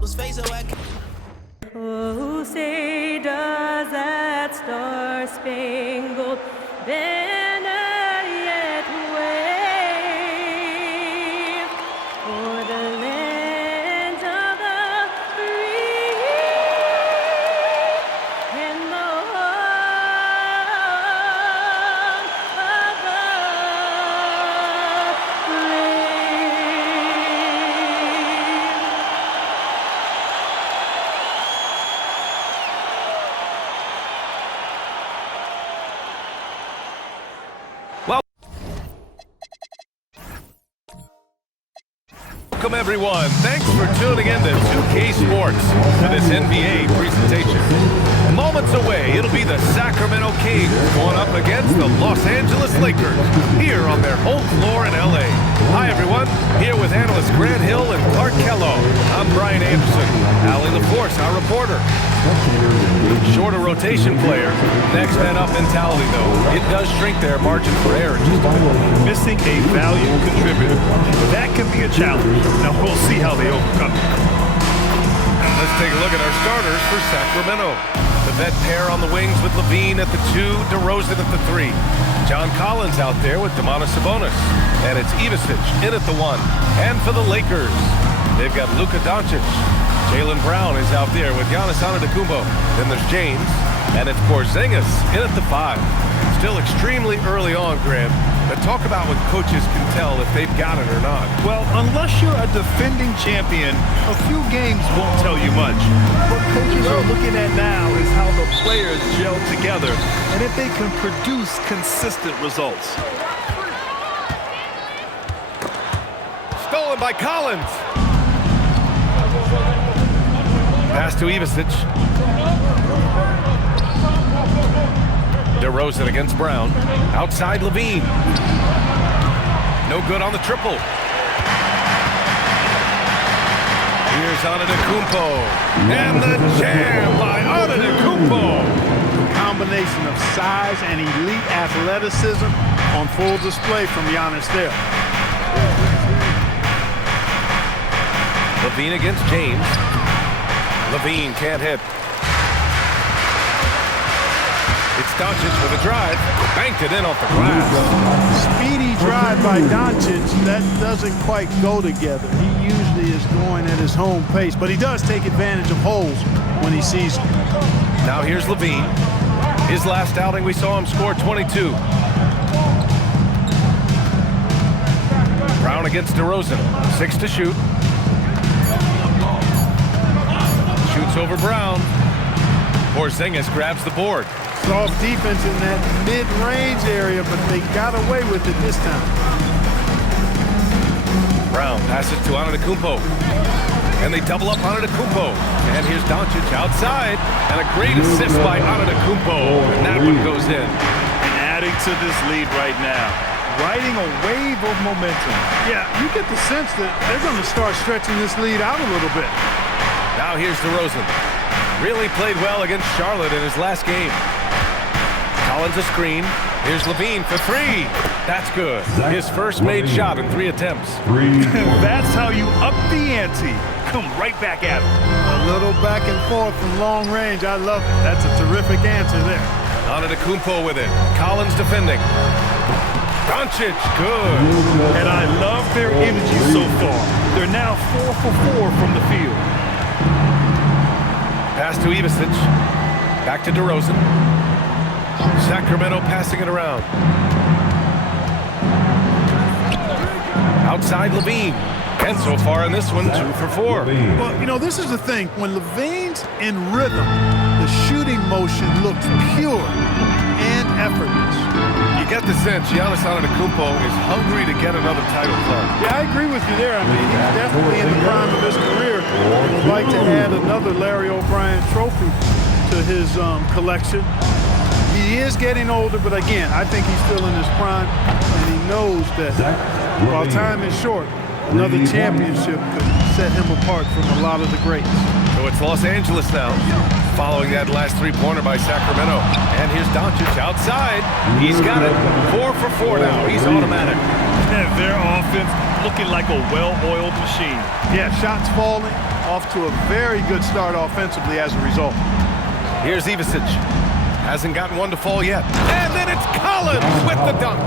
people's face, so I can't. Oh, say does that star-spangled banner yet wave for the land of the free and the home of the Welcome everyone. Thanks for tuning in to 2K Sports for this NBA presentation. Moments away, it'll be the Sacramento Kings going up against the Los Angeles Lakers here on their home floor in LA. Hi everyone, here with analysts Grant Hill and Clark Kellogg. I'm Bryant Anderson. Allie LaForce, our reporter. Shorter rotation player. Next man up mentality though. It does shrink their margin for error just a bit. Missing a value contributor. That can be a challenge. Now we'll see how they overcome it. Let's take a look at our starters for Sacramento. The vet pair on the wings with Levine at the 2, DeRozan at the 3. John Collins out there with Domantas Sabonis. And it's Ivicic in at the 1. And for the Lakers, they've got Luka Doncic. Jaylen Brown is out there with Giannis Antetokounmpo. Then there's James, and it's Porzingis in at the 5. Still extremely early on, Graham, but talk about when coaches can tell if they've got it or not. Well, unless you're a defending champion, a few games won't tell you much. What coaches are looking at now is how the players gel together and if they can produce consistent results. Stolen by Collins. Pass to Ivicic. DeRozan against Brown. Outside Levine. No good on the triple. Here's Antetokounmpo. And the jam by Antetokounmpo. Combination of size and elite athleticism on full display from Giannis there. Levine against James. Levine can't hit. It's Doncic with a drive. Banked it in off the glass. Speedy drive by Doncic. That doesn't quite go together. He usually is going at his home pace, but he does take advantage of holes when he sees them. Now here's Levine. His last outing, we saw him score 22. Brown against DeRozan. 6 to shoot. Shoots over Brown. Porzingis grabs the board. Soft defense in that mid-range area, but they got away with it this time. Brown passes to Antetokounmpo. And they double up Antetokounmpo. And here's Doncic outside. And a great assist by Antetokounmpo. And that one goes in. And adding to this lead right now, riding a wave of momentum. Yeah, you get the sense that they're going to start stretching this lead out a little bit. Now here's DeRozan. Really played well against Charlotte in his last game. Collins a screen. Here's Levine for 3. That's good. His first made shot in 3 attempts. That's how you up the ante. Come right back at him. A little back and forth from long range. I love it. That's a terrific answer there. Antetokounmpo with it. Collins defending. Doncic, good. And I love their energy so far. They're now 4 for 4 from the field. Pass to Ivicic. Back to DeRozan. Sacramento passing it around. Outside Levine. And so far in this one, 2 for 4. Well, you know, this is the thing. When Levine's in rhythm, the shooting motion looks pure and effortless. You get the sense Giannis Antetokounmpo is hungry to get another title club. Yeah, I agree with you there. I mean, he's definitely in the prime of his career. Would like to add another Larry O'Brien trophy to his collection. He is getting older, but again, I think he's still in his prime, and he knows that while time is short, another championship could set him apart from a lot of the greats. So it's Los Angeles now, following that last three-pointer by Sacramento. And here's Doncic outside. He's got it. 4 for 4 now. He's automatic. And their offense looking like a well-oiled machine. Yeah, shots falling, off to a very good start offensively as a result. Here's Ivicic. Hasn't gotten one to fall yet. And then it's Collins with the dunk.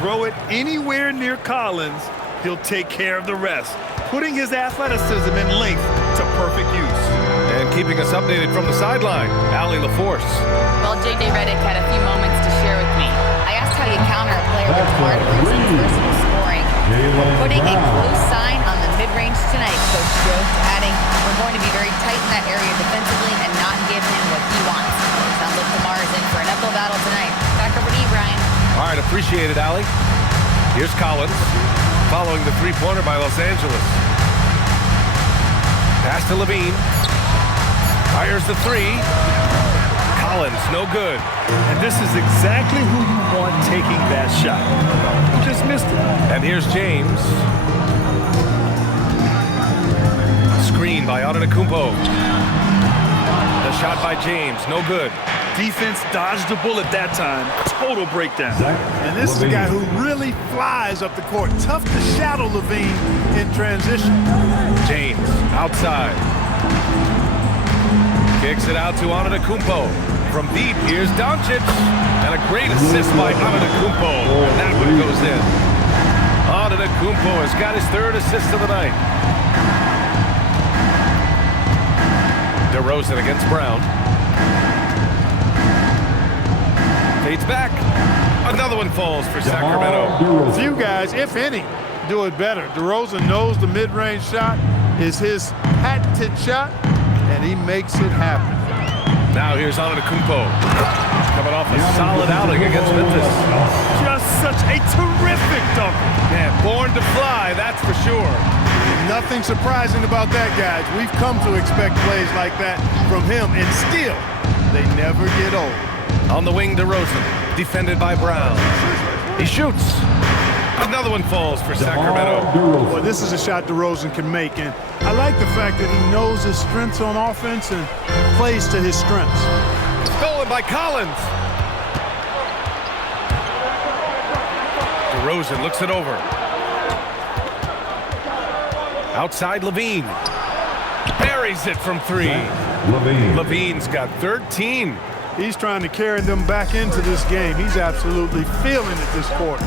Throw it anywhere near Collins, he'll take care of the rest, putting his athleticism and length to perfect use. And keeping us updated from the sideline, Allie LaForce. Well, J.J. Redick had a few moments to share with me. I asked how you counter a player with hard moves and versatile scoring. Putting a close sign on the mid-range tonight, Coach Joe, adding, we're going to be very tight in that area defensively and not give him what he wants. Sounds like Lamar is in for an uphill battle tonight. Back over to you, Brian. All right, appreciate it, Allie. Here's Collins, following the three-pointer by Los Angeles. Pass to Levine. Fires the three. Collins, no good. And this is exactly who you want taking that shot. You just missed it. And here's James. Screen by Antetokounmpo. The shot by James, no good. Defense dodged the bullet that time. Total breakdown. And this is a guy who really flies up the court. Tough to shadow Levine in transition. James, outside. Kicks it out to Antetokounmpo. From deep, here's Doncic. And a great assist by Antetokounmpo. And that one goes in. Antetokounmpo has got his third assist of the night. DeRozan against Brown. Fades back. Another one falls for Sacramento. Few guys, if any, do it better. DeRozan knows the mid-range shot is his patented shot, and he makes it happen. Now here's Antetokounmpo. Coming off a solid outing against Memphis. Just such a terrific dunker. Man, born to fly, that's for sure. Nothing surprising about that, guys. We've come to expect plays like that from him, and still, they never get old. On the wing, DeRozan, defended by Brown. He shoots. Another one falls for Sacramento. Well, this is a shot DeRozan can make, and I like the fact that he knows his strengths on offense and plays to his strengths. Stolen by Collins. DeRozan looks it over. Outside Levine. Buries it from three. Levine's got 13. He's trying to carry them back into this game. He's absolutely feeling it this quarter.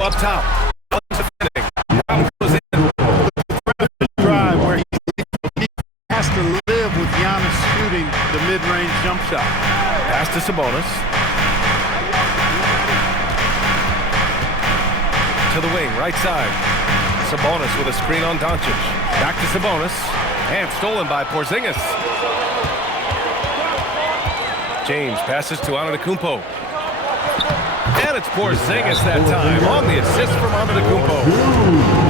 Up top. Drive where he has to live with Giannis shooting the mid-range jump shot. Pass to Sabonis. To the wing, right side. Sabonis with a screen on Doncic. Back to Sabonis. And stolen by Porzingis. James passes to Antetokounmpo. And it's Porzingis that time on the assist from Antetokounmpo.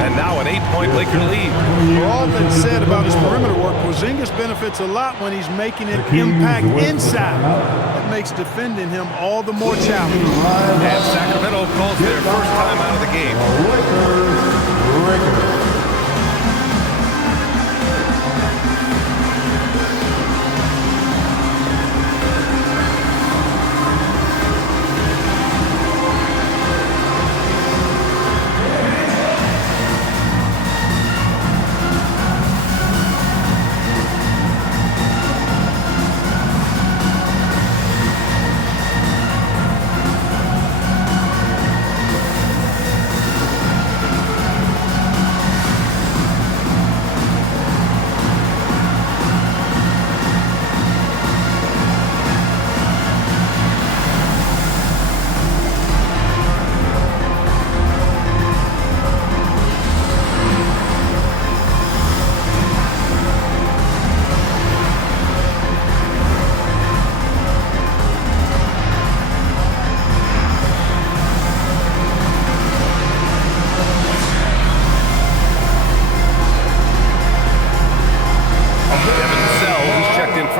And now an 8-point Laker lead. For all that's said about his perimeter work, Porzingis benefits a lot when he's making an impact inside. That makes defending him all the more challenging. And Sacramento calls their first time out of the game.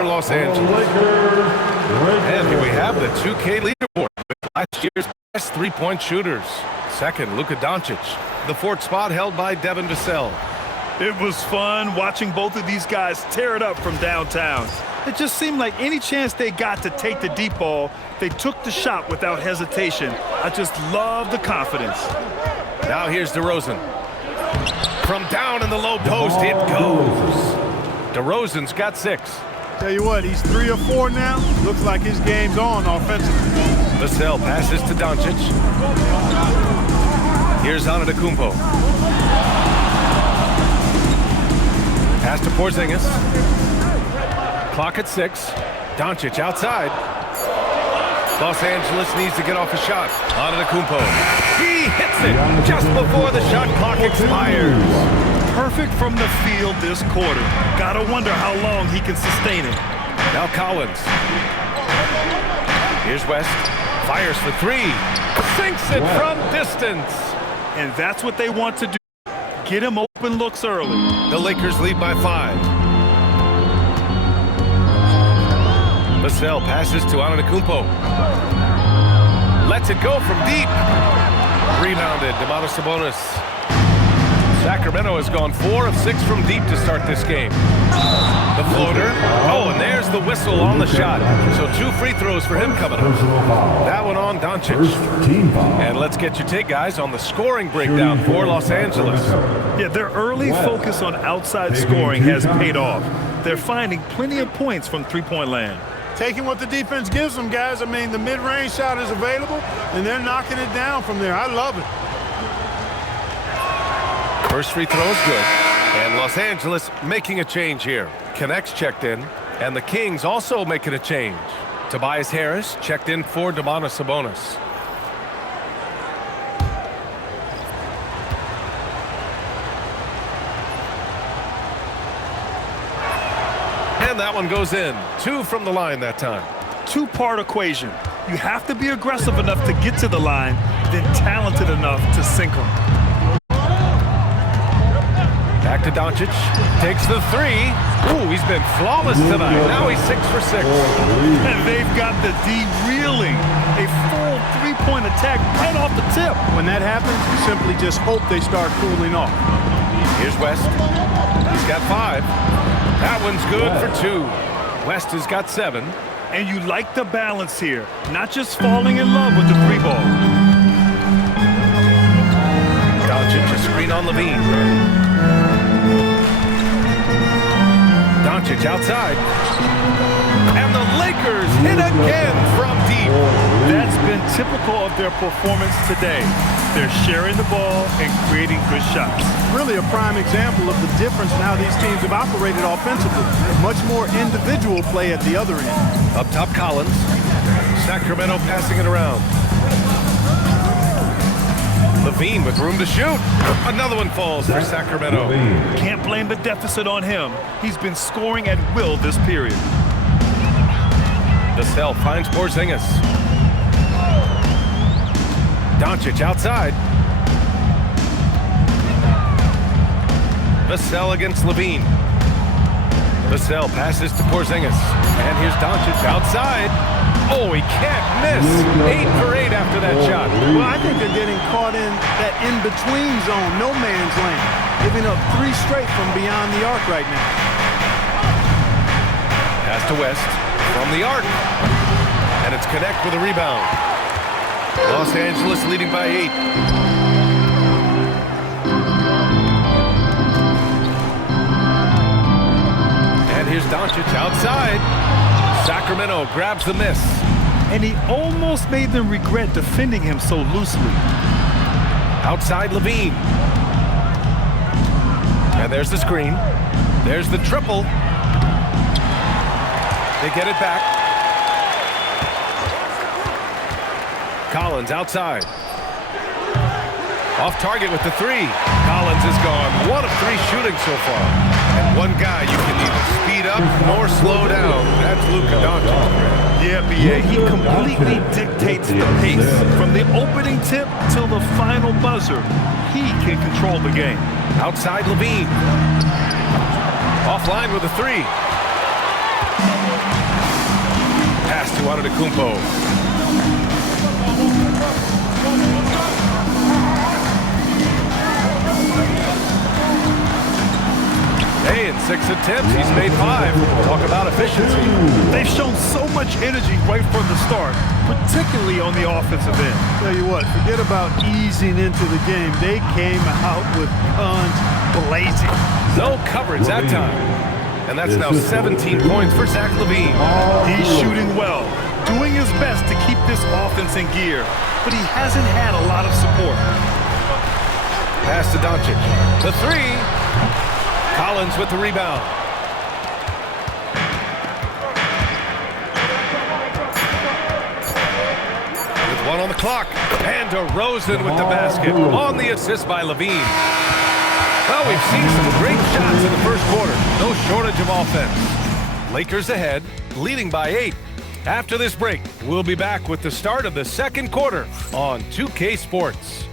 Los Angeles. And here we have the 2K leaderboard with last year's best three-point shooters. Second, Luka Doncic. The fourth spot held by Devin Vassell. It was fun watching both of these guys tear it up from downtown. It just seemed like any chance they got to take the deep ball, they took the shot without hesitation. I just love the confidence. Now here's DeRozan. From down in the low post, it goes. DeRozan's got 6. Tell you what, he's 3 or 4 now. Looks like his game's on offensively. Vassell passes to Doncic. Here's Antetokounmpo. Pass to Porzingis. Clock at 6. Doncic outside. Los Angeles needs to get off a shot. Antetokounmpo. He hits it just before the shot clock expires. Perfect from the field this quarter. Gotta wonder how long he can sustain it. Now Collins. Here's West. Fires for 3. Sinks it from distance. And that's what they want to do. Get him open looks early. The Lakers lead by 5. Vassell passes to Antetokounmpo. Lets it go from deep. Rebounded. Domantas Sabonis. Sacramento has gone 4 of 6 from deep to start this game. The floater. Oh, and there's the whistle on the shot. So 2 free throws for him coming up. That one on Doncic. And let's get your take, guys, on the scoring breakdown for Los Angeles. Yeah, their early focus on outside scoring has paid off. They're finding plenty of points from three-point land. Taking what the defense gives them, guys. I mean, the mid-range shot is available, and they're knocking it down from there. I love it. First free throw is good. And Los Angeles making a change here. Connects checked in, and the Kings also making a change. Tobias Harris checked in for Domantas Sabonis. And that one goes in. 2 from the line that time. 2-part equation. You have to be aggressive enough to get to the line, then talented enough to sink them. Back to Doncic. Takes the 3. Ooh, he's been flawless tonight. Now he's 6 for 6. And they've got the D reeling. A full 3-point attack right off the tip. When that happens, you simply just hope they start cooling off. Here's West. He's got 5. That one's good for 2. West has got 7. And you like the balance here. Not just falling in love with the 3 ball. Doncic, a screen on Levine. Doncic outside. And the Lakers hit again from deep. That's been typical of their performance today. They're sharing the ball and creating good shots. Really a prime example of the difference in how these teams have operated offensively. Much more individual play at the other end. Up top, Collins. Sacramento passing it around. Levine with room to shoot. Another one falls for Sacramento. Can't blame the deficit on him. He's been scoring at will this period. Vassell finds Porzingis. Doncic outside. Vassell against Levine. Vassell passes to Porzingis. And here's Doncic outside. Oh, he can't miss. 8 for 8 after that shot. Well, I think they're getting caught in that in-between zone, no man's land. Giving up 3 straight from beyond the arc right now. Pass to West from the arc. And it's Connect with a rebound. Los Angeles leading by 8. And here's Doncic outside. Sacramento grabs the miss. And he almost made them regret defending him so loosely. Outside Levine. And there's the screen. There's the triple. They get it back. Collins outside. Off target with the 3. Collins is gone. 1 of 3 shooting so far. And one guy you can neither speed up nor slow down. That's Luka Doncic. Yeah, B.A. He completely dictates the pace. From the opening tip till the final buzzer, he can control the game. Outside Levine. Offline with a 3. Pass to Antetokounmpo. Hey, in 6 attempts, he's made 5. Talk about efficiency. They've shown so much energy right from the start, particularly on the offensive end. Tell you what, forget about easing into the game. They came out with guns blazing. No coverage that time. And that's now 17 points for Zach LaVine. He's shooting well, doing his best to keep this offense in gear, but he hasn't had a lot of support. Pass to Doncic. The three. Collins with the rebound. With one on the clock. And DeRozan with the basket. On the assist by LaVine. Well, we've seen some great shots in the first quarter. No shortage of offense. Lakers ahead, leading by 8. After this break, we'll be back with the start of the second quarter on 2K Sports.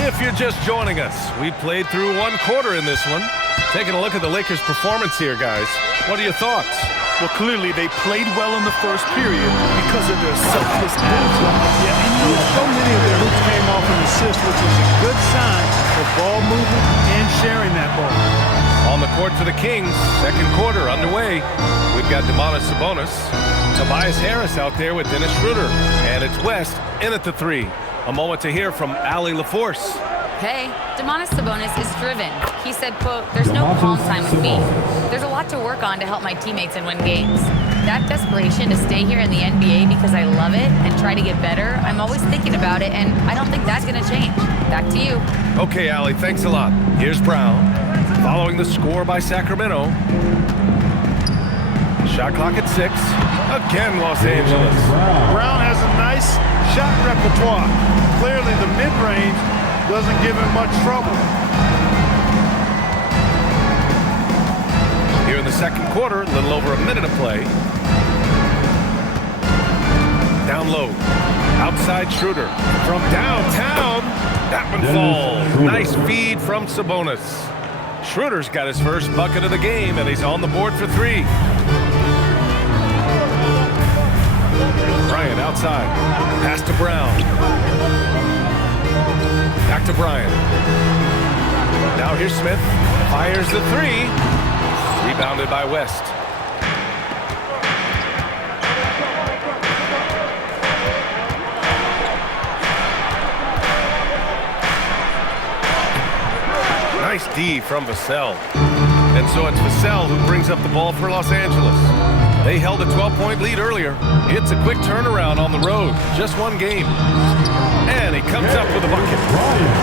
If you're just joining us, we played through one quarter in this one. Taking a look at the Lakers' performance here, guys. What are your thoughts? Well, clearly they played well in the first period because of their selfless attitude. Yeah, and so many of their hoops came off an assist, which is a good sign for ball movement and sharing that ball. On the court for the Kings, second quarter underway. We've got Domantas Sabonis, Tobias Harris out there with Dennis Schroeder, and it's West in at the 3. A moment to hear from Allie LaForce. Hey, Domantas Sabonis is driven. He said, quote, "There's no calm time with me. There's a lot to work on to help my teammates and win games. That desperation to stay here in the NBA because I love it and try to get better, I'm always thinking about it, and I don't think that's going to change." Back to you. Okay, Allie, thanks a lot. Here's Brown, following the score by Sacramento. Shot clock at 6. Again, Los Angeles. Brown has a nice shot repertoire. Clearly, the mid-range doesn't give him much trouble. Here in the second quarter, a little over a minute of play. Down low. Outside Schroeder. From downtown. That one falls. Nice feed from Sabonis. Schroeder's got his first bucket of the game, and he's on the board for 3. Bryant outside. Pass to Brown. Back to Bryant. Now here's Smith. Fires the 3. Rebounded by West. Nice D from Vassell. And so it's Vassell who brings up the ball for Los Angeles. They held a 12-point lead earlier. It's a quick turnaround on the road. Just one game. And he comes up with a bucket.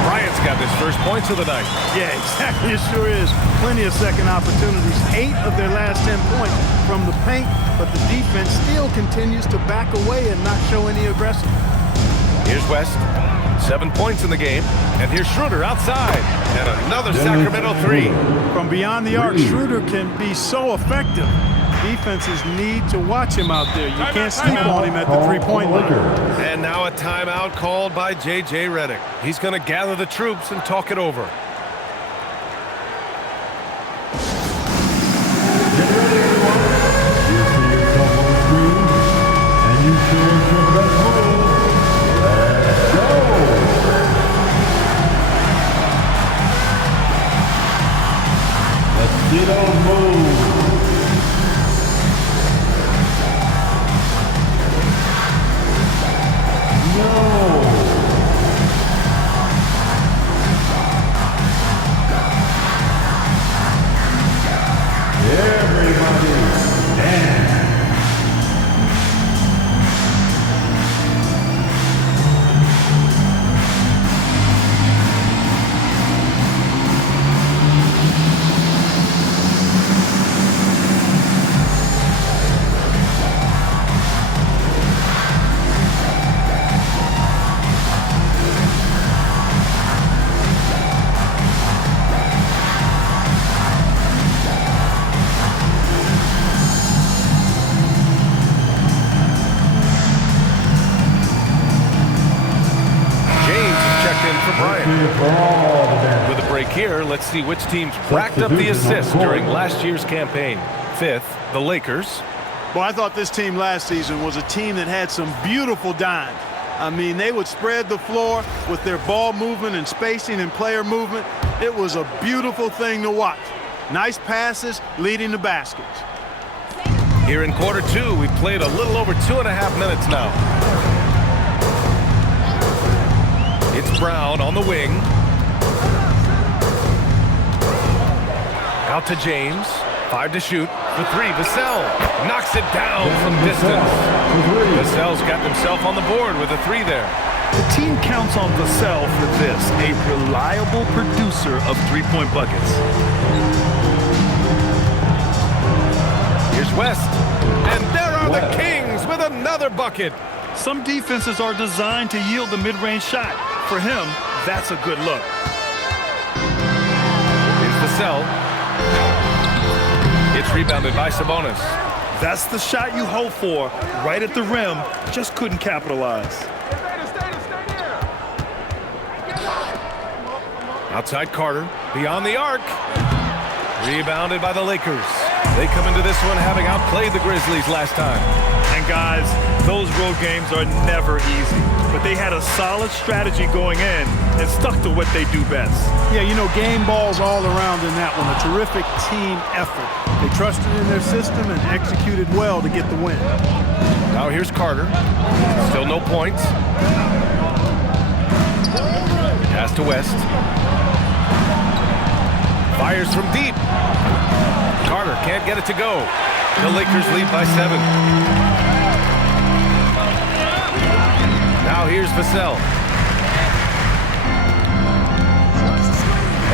Bryant's got his first points of the night. Yeah, exactly. It sure is. Plenty of second opportunities. 8 of their last 10 points from the paint, but the defense still continues to back away and not show any aggression. Here's West. 7 points in the game. And here's Schroeder outside. And another Sacramento 3. From beyond the arc, Schroeder can be so effective. Defenses need to watch him out there. You can't sleep on him at the three-point line. And now a timeout called by J.J. Redick. He's going to gather the troops and talk it over. Get ready, everyone. You see yourself on the screen, and you share your best move. Let's go! Let's see those moves. With a break here, let's see which teams racked up the assists during last year's campaign. 5th, the Lakers. Well, I thought this team last season was a team that had some beautiful dimes. I mean, they would spread the floor with their ball movement and spacing and player movement. It was a beautiful thing to watch. Nice passes leading to baskets. Here in quarter two, we've played a little over 2.5 minutes now. It's Brown on the wing. Out to James. 5 to shoot. For 3, Vassell knocks it down from distance. Vassell's got himself on the board with a 3 there. The team counts on Vassell for this, a reliable producer of three-point buckets. Here's West. And there are the Kings with another bucket. Some defenses are designed to yield the mid-range shot. For him, that's a good look. Here's Vassell. It's rebounded by Sabonis. That's the shot you hope for, right at the rim, just couldn't capitalize. Outside Carter, beyond the arc. Rebounded by the Lakers. They come into this one having outplayed the Grizzlies last time. And guys, those road games are never easy, but they had a solid strategy going in and stuck to what they do best. Yeah, you know, game balls all around in that one. A terrific team effort. They trusted in their system and executed well to get the win. Now here's Carter. Still no points. Pass to West. Fires from deep. Carter can't get it to go. The Lakers lead by 7. Now here's Vassell.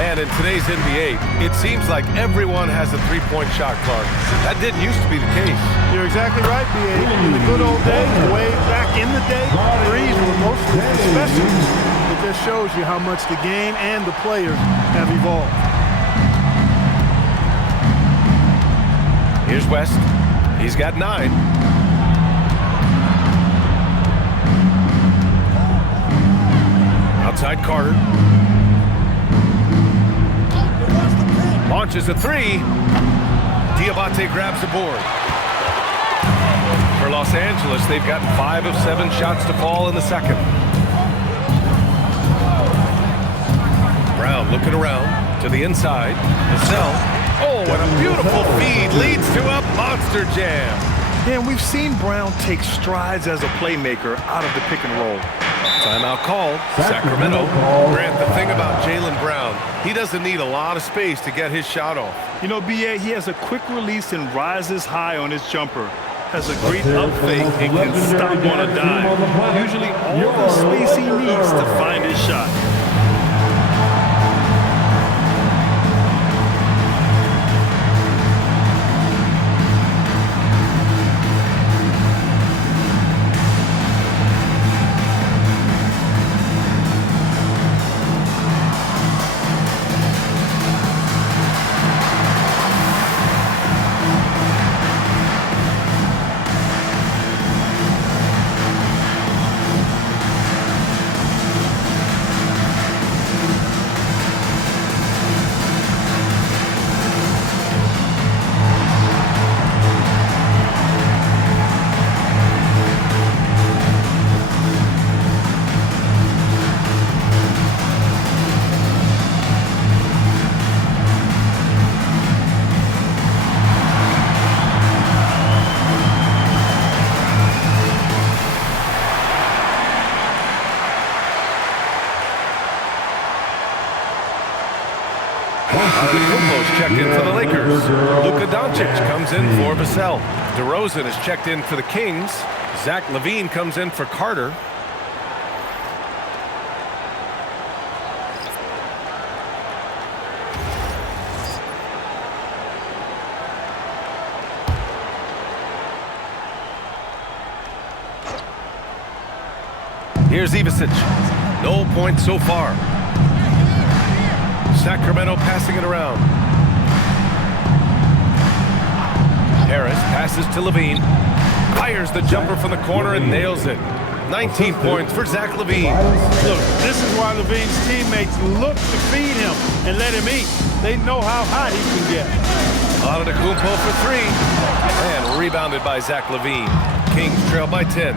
And in today's NBA, it seems like everyone has a three-point shot clock. That didn't used to be the case. You're exactly right, B.A. In the good old days, way back in the day, threes were mostly for specialists. It just shows you how much the game and the players have evolved. Here's West. He's got 9. Outside Carter. Launches a 3. Diabate grabs the board. For Los Angeles, they've gotten 5 of 7 shots to fall in the second. Brown looking around to the inside. Vassell. Oh, and a beautiful feed leads to a monster jam. Yeah, and we've seen Brown take strides as a playmaker out of the pick and roll. Timeout called. Sacramento. Grant, the thing about Jaylen Brown, he doesn't need a lot of space to get his shot off. You know, B.A., he has a quick release and rises high on his jumper. Has a great up fake and can stop on a dime. Usually all the space he needs to find his shot. Checked in for the Lakers. Luka Doncic comes in for Vassell. DeRozan is checked in for the Kings. Zach LaVine comes in for Carter. Here's Ivicic. No points so far. Sacramento passing it around. Harris passes to LaVine. Fires the jumper from the corner and nails it. 19 points for Zach LaVine. Look, this is why LaVine's teammates look to feed him and let him eat. They know how hot he can get. Antetokounmpo for 3. And rebounded by Zach LaVine. Kings trail by 10.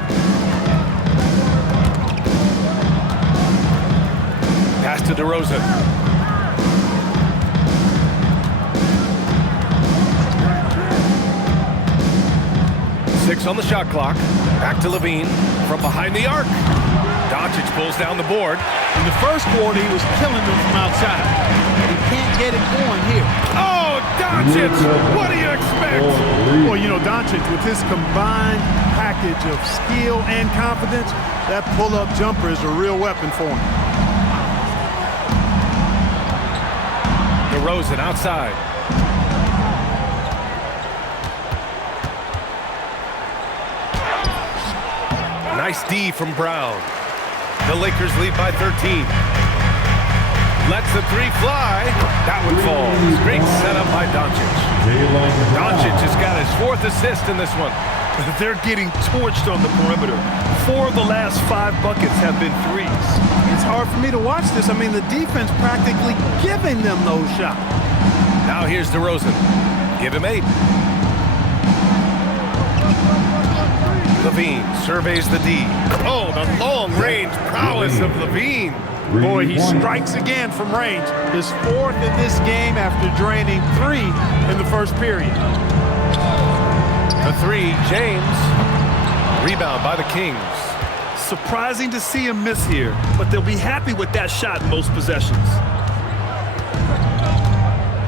Pass to DeRozan. 6 on the shot clock. Back to Levine from behind the arc. Doncic pulls down the board. In the first quarter, he was killing them from outside. He can't get it going here. Oh, Doncic! What do you expect? Well, you know, Doncic, with his combined package of skill and confidence, that pull-up jumper is a real weapon for him. DeRozan outside. Nice D from Brown. The Lakers lead by 13. Lets the three fly. That one falls. Great setup by Doncic. Doncic has got his 4th assist in this one. They're getting torched on the perimeter. 4 of the last 5 buckets have been threes. It's hard for me to watch this. I mean, the defense practically giving them those shots. Now here's DeRozan. Give him 8. Levine surveys the D. Oh, the long-range prowess of Levine. Boy, he strikes again from range. His 4th in this game after draining 3 in the first period. The 3, James. Rebound by the Kings. Surprising to see him miss here, but they'll be happy with that shot in most possessions.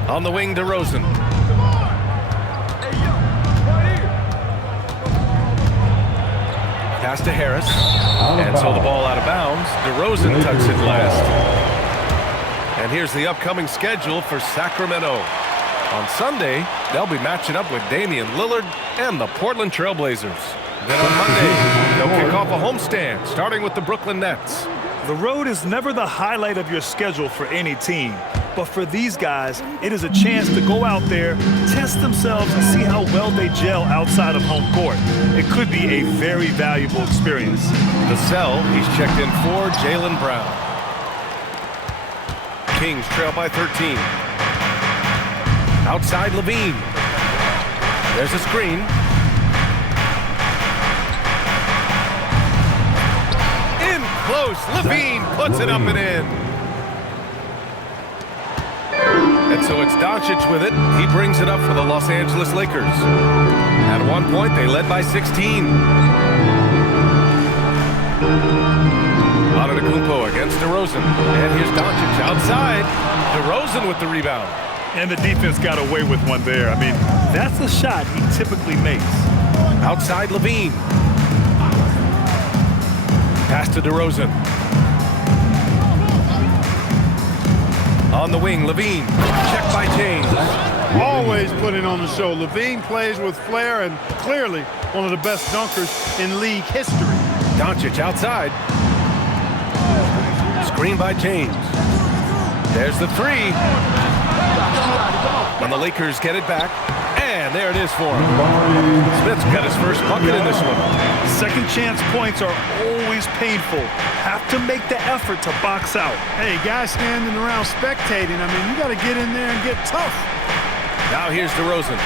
On the wing, DeRozan. Pass to Harris. And so the ball out of bounds. DeRozan tucks it last. And here's the upcoming schedule for Sacramento. On Sunday, they'll be matching up with Damian Lillard and the Portland Trail Blazers. Then on Monday, they'll kick off a homestand, starting with the Brooklyn Nets. The road is never the highlight of your schedule for any team. But for these guys, it is a chance to go out there, test themselves, and see how well they gel outside of home court. It could be a very valuable experience. The cell, he's checked in for Jaylen Brown. Kings trail by 13. Outside Levine. There's a screen. In close, Levine puts it up and in. And so it's Doncic with it. He brings it up for the Los Angeles Lakers. At one point, they led by 16. Antetokounmpo against DeRozan. And here's Doncic outside. DeRozan with the rebound. And the defense got away with one there. I mean, that's the shot he typically makes. Outside Levine. Pass to DeRozan. On the wing, Levine. Checked by James. Always putting on the show. Levine plays with flair and clearly one of the best dunkers in league history. Doncic outside. Screen by James. There's the 3. And the Lakers get it back. And there it is for him. Smith's got his first bucket in this one. Second chance points are always painful. Have to make the effort to box out. Hey, guys standing around spectating, I mean, you got to get in there and get tough. Now here's DeRozan.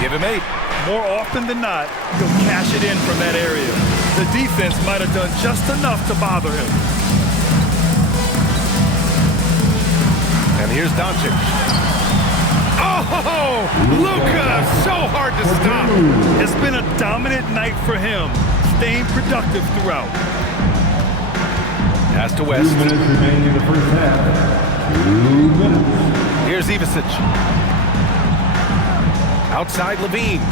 Give him 8. More often than not, he'll cash it in from that area. The defense might have done just enough to bother him. And here's Doncic. Oh, Luka, so hard to stop. It's been a dominant night for him, staying productive throughout. Pass to West. 2 minutes remaining in the first half. 2 minutes. Here's Ivicic. Outside Levine.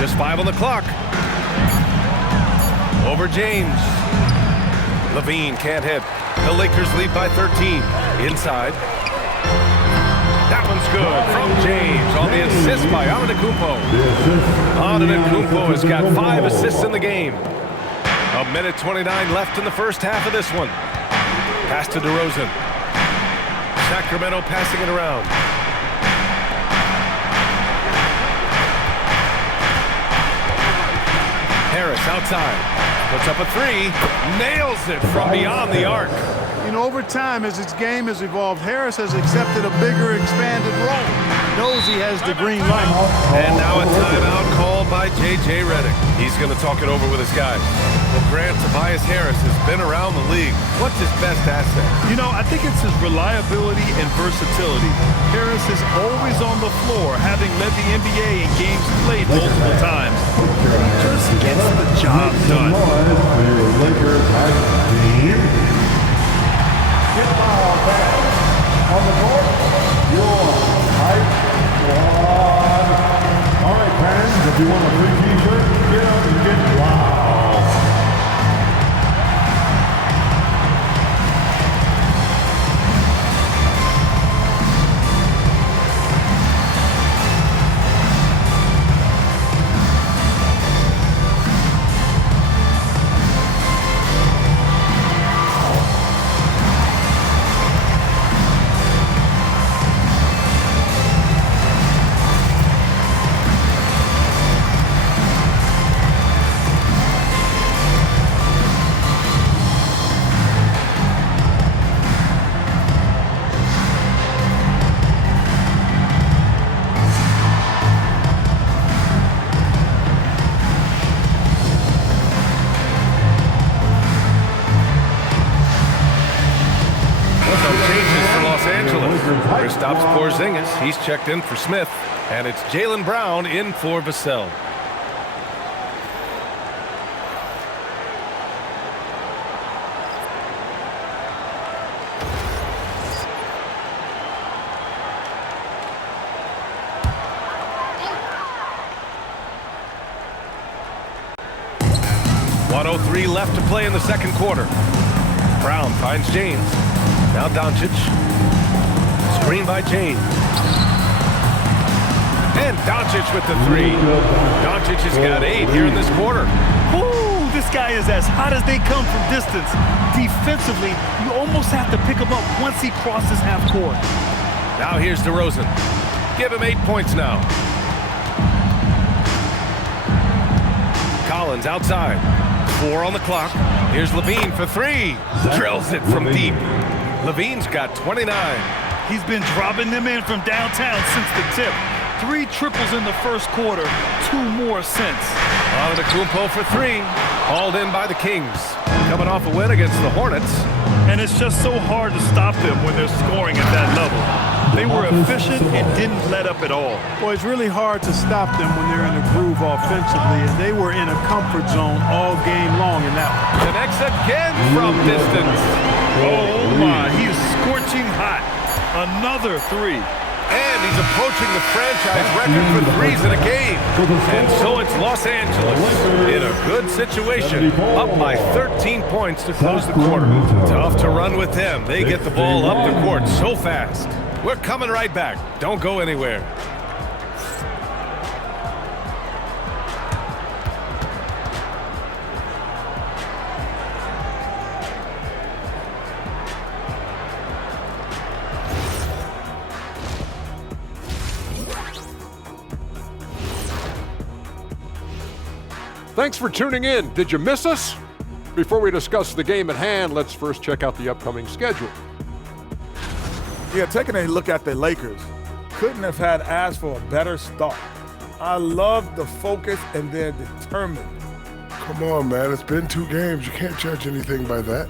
Just 5 on the clock. Over James. Levine can't hit. The Lakers lead by 13. Inside. That one's good from James on the assist by Antetokounmpo. Antetokounmpo has got 5 assists in the game. 1:29 left in the first half of this one. Pass to DeRozan. Sacramento passing it around. Harris outside. Puts up a 3. Nails it from beyond the arc. You know, over time, as his game has evolved, Harris has accepted a bigger, expanded role. Knows he has the green light. And now a timeout called by J.J. Redick. He's going to talk it over with his guys. Well, Grant, Tobias Harris has been around the league. What's his best asset? You know, I think it's his reliability and versatility. Harris is always on the floor, having led the NBA in games played multiple times. He just gets the job done. For your Lakers team. Get foul back on the court. Your hype squad. All right, fans, if you want a free t-shirt, get up and get wild. Here stops Porzingis. He's checked in for Smith. And it's Jaylen Brown in for Vassell. .103 left to play in the second quarter. Brown finds James. Now Doncic. Screen by James. And Doncic with the three. Doncic has got 8 here in this quarter. Ooh, this guy is as hot as they come from distance. Defensively, you almost have to pick him up once he crosses half court. Now here's DeRozan. Give him 8 points now. Collins outside. 4 on the clock. Here's Levine for 3. Drills it from deep. Levine's got 29. He's been dropping them in from downtown since the tip. 3 triples in the first quarter, 2 more since. Antetokounmpo for 3. Hauled in by the Kings. Coming off a win against the Hornets. And it's just so hard to stop them when they're scoring at that level. They were efficient and didn't let up at all. Boy, it's really hard to stop them when they're in a groove offensively, and they were in a comfort zone all game long in that one. Connects again from distance. Oh my, he is scorching hot. Another 3. And he's approaching the franchise record for threes in a game. And so it's Los Angeles in a good situation, up by 13 points to close the quarter. Tough to run with them. They get the ball up the court so fast. We're coming right back. Don't go anywhere. Thanks for tuning in. Did you miss us? Before we discuss the game at hand, let's first check out the upcoming schedule. Yeah, taking a look at the Lakers, couldn't have had asked for a better start. I love the focus and they're determined. Come on, man. It's been 2 games. You can't judge anything by that.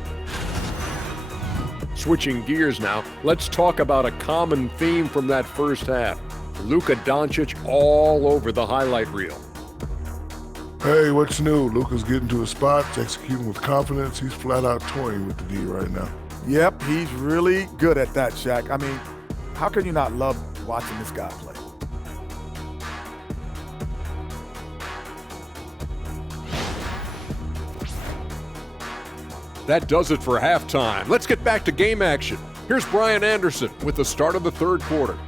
Switching gears now, let's talk about a common theme from that first half. Luka Doncic all over the highlight reel. Hey, what's new? Luka's getting to his spots, executing with confidence. He's flat out toying with the D right now. Yep, he's really good at that, Shaq. I mean, how can you not love watching this guy play? That does it for halftime. Let's get back to game action. Here's Brian Anderson with the start of the third quarter.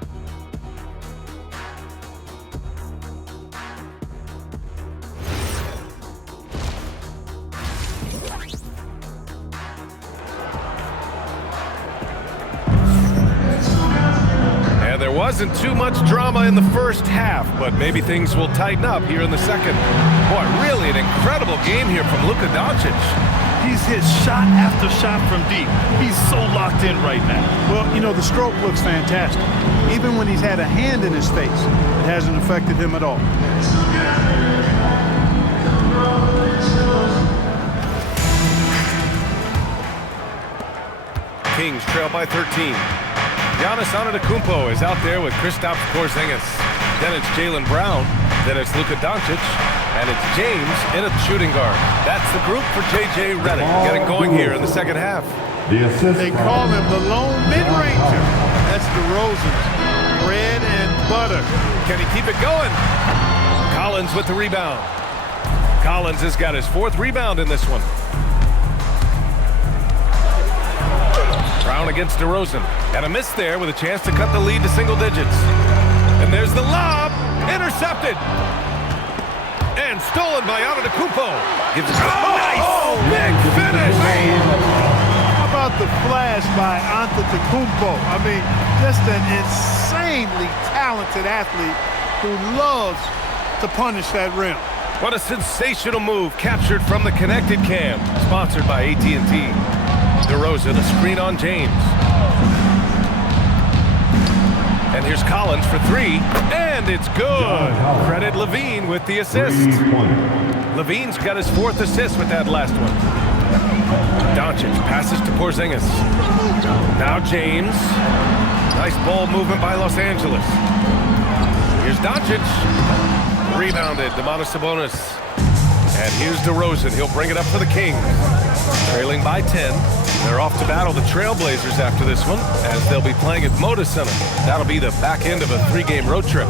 Wasn't too much drama in the first half, but maybe things will tighten up here in the second. Boy, really an incredible game here from Luka Doncic. He's hit shot after shot from deep. He's so locked in right now. Well, you know, the stroke looks fantastic. Even when he's had a hand in his face, it hasn't affected him at all. Kings trail by 13. Giannis Antetokounmpo is out there with Kristaps Porzingis. Then it's Jaylen Brown. Then it's Luka Doncic. And it's James in a shooting guard. That's the group for J.J. Redick getting going here in the second half. They call him the lone mid-ranger. That's DeRozan's bread and butter. Can he keep it going? Collins with the rebound. Collins has got his 4th rebound in this one. Brown against DeRozan. And a miss there with a chance to cut the lead to single digits. And there's the lob. Intercepted. And stolen by Antetokounmpo. Gives it nice big finish. How about the flash by Antetokounmpo? I mean, just an insanely talented athlete who loves to punish that rim. What a sensational move captured from the connected cam. Sponsored by AT&T. DeRozan, a screen on James. And here's Collins for 3, and it's good. Credit Levine with the assist. Levine's got his 4th assist with that last one. Doncic passes to Porzingis. Now James. Nice ball movement by Los Angeles. Here's Doncic. Rebounded, Domantas Sabonis. And here's DeRozan. He'll bring it up for the Kings. Trailing by 10. They're off to battle the Trailblazers after this one, as they'll be playing at Moda Center. That'll be the back end of a 3-game road trip.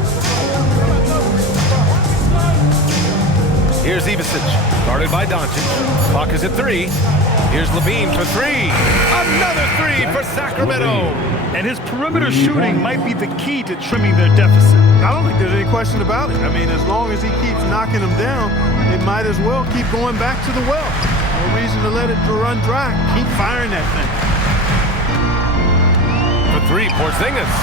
Here's Ivicic, guarded by Doncic. Clock is at 3. Here's Levine for 3. Another 3 for Sacramento. And his perimeter shooting might be the key to trimming their deficit. I don't think there's any question about it. I mean, as long as he keeps knocking them down, they might as well keep going back to the well. No reason to let it run dry. Keep firing that thing. For 3, Porzingis.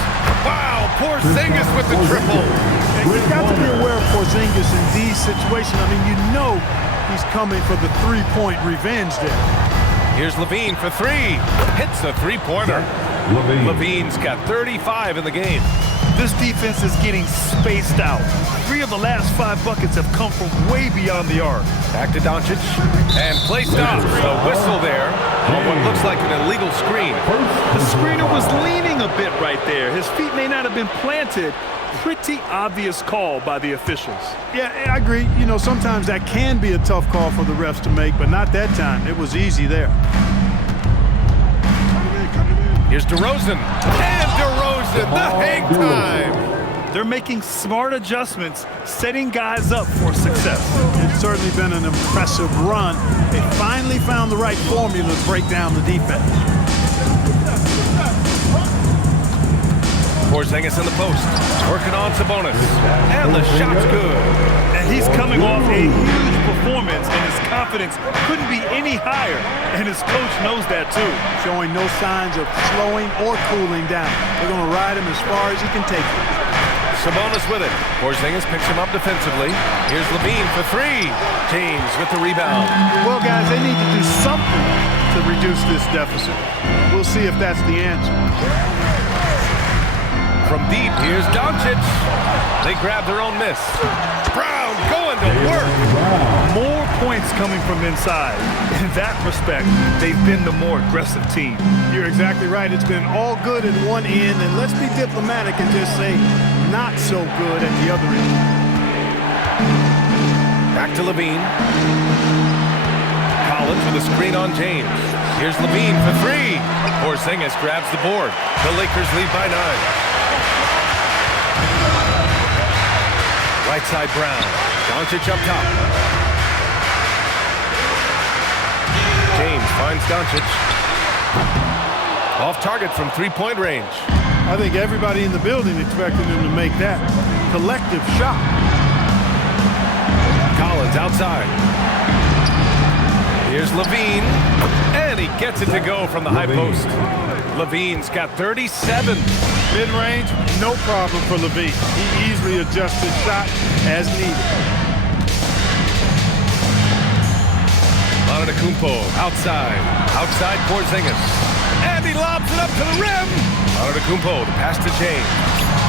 Wow, Porzingis with the triple. And you've got to be aware of Porzingis in these situations. I mean, you know he's coming for the 3-point revenge there. Here's Levine for 3. Hits a 3-pointer. Levine's got 35 in the game. This defense is getting spaced out. 3 of the last 5 buckets have come from way beyond the arc. Back to Doncic. And play stops. A whistle there on what looks like an illegal screen. The screener was leaning a bit right there. His feet may not have been planted. Pretty obvious call by the officials. Yeah, I agree. You know, sometimes that can be a tough call for the refs to make, but not that time. It was easy there. Here's DeRozan. And DeRozan, the hang time. They're making smart adjustments, setting guys up for success. It's certainly been an impressive run. They finally found the right formula to break down the defense. Porzingis in the post, working on Sabonis. And the shot's good. And he's coming off a huge performance, and his confidence couldn't be any higher. And his coach knows that too. Showing no signs of slowing or cooling down. They're going to ride him as far as he can take it. Sabonis with it. Porzingis picks him up defensively. Here's Levine for 3. James with the rebound. Well, guys, they need to do something to reduce this deficit. We'll see if that's the answer. From deep, here's Doncic. They grab their own miss. Brown going to work. More points coming from inside. In that respect, they've been the more aggressive team. You're exactly right. It's been all good at one end, and let's be diplomatic and just say not so good at the other end. Back to Levine. Collins with a screen on James. Here's Levine for 3. Porzingis grabs the board. The Lakers lead by 9. Right side Brown. Doncic up top. James finds Doncic. Off target from 3-point range. I think everybody in the building expected him to make that collective shot. Collins outside. Here's Levine. And he gets it to go from the high post. Levine's got 37. Mid-range, no problem for Levine. He easily adjusts his shot as needed. Antetokounmpo outside. Outside Porzingis. And he lobs it up to the rim. Antetokounmpo, the pass to James.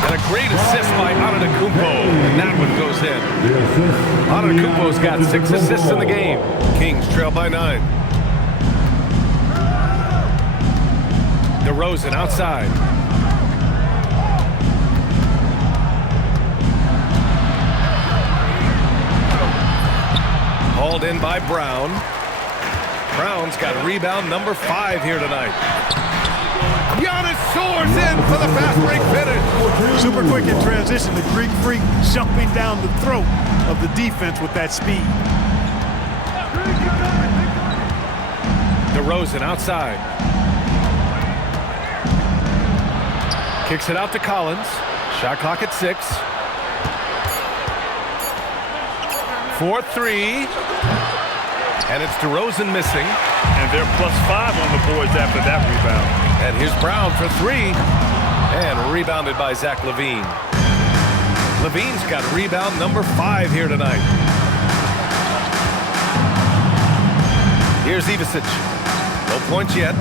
And a great assist by Antetokounmpo. And that one goes in. Antetokounmpo's got 6 assists in the game. Kings trail by 9. DeRozan outside. Hauled in by Brown. Brown's got rebound number 5 here tonight. Giannis soars in for the fast break finish. Super quick in transition. The Greek Freak jumping down the throat of the defense with that speed. DeRozan outside. Kicks it out to Collins. Shot clock at 6. 4-3. And it's DeRozan missing. And they're +5 on the boards after that rebound. And here's Brown for 3. And rebounded by Zach LaVine. LaVine's got rebound number 5 here tonight. Here's Ivicic. No points yet.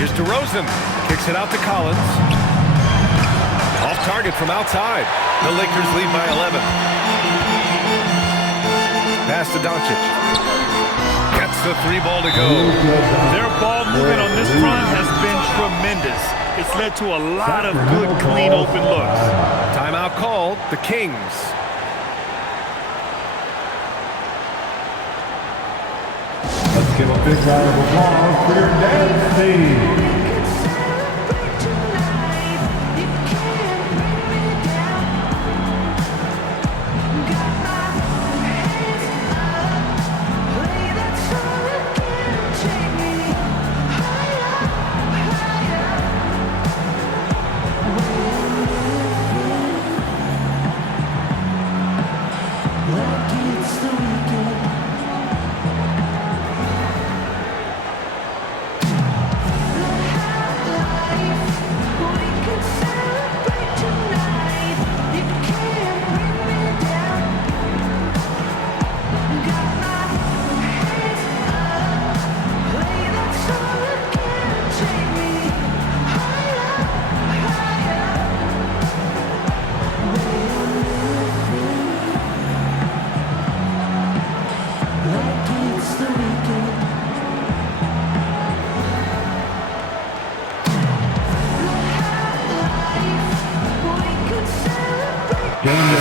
Here's DeRozan. Kicks it out to Collins. Off target from outside. The Lakers lead by 11. Pass to Doncic. Gets the 3 ball to go. Their ball movement on this front has been tremendous. It's led to a lot of good, clean, open looks. Timeout called. The Kings. Let's give a big round of applause for your dance team.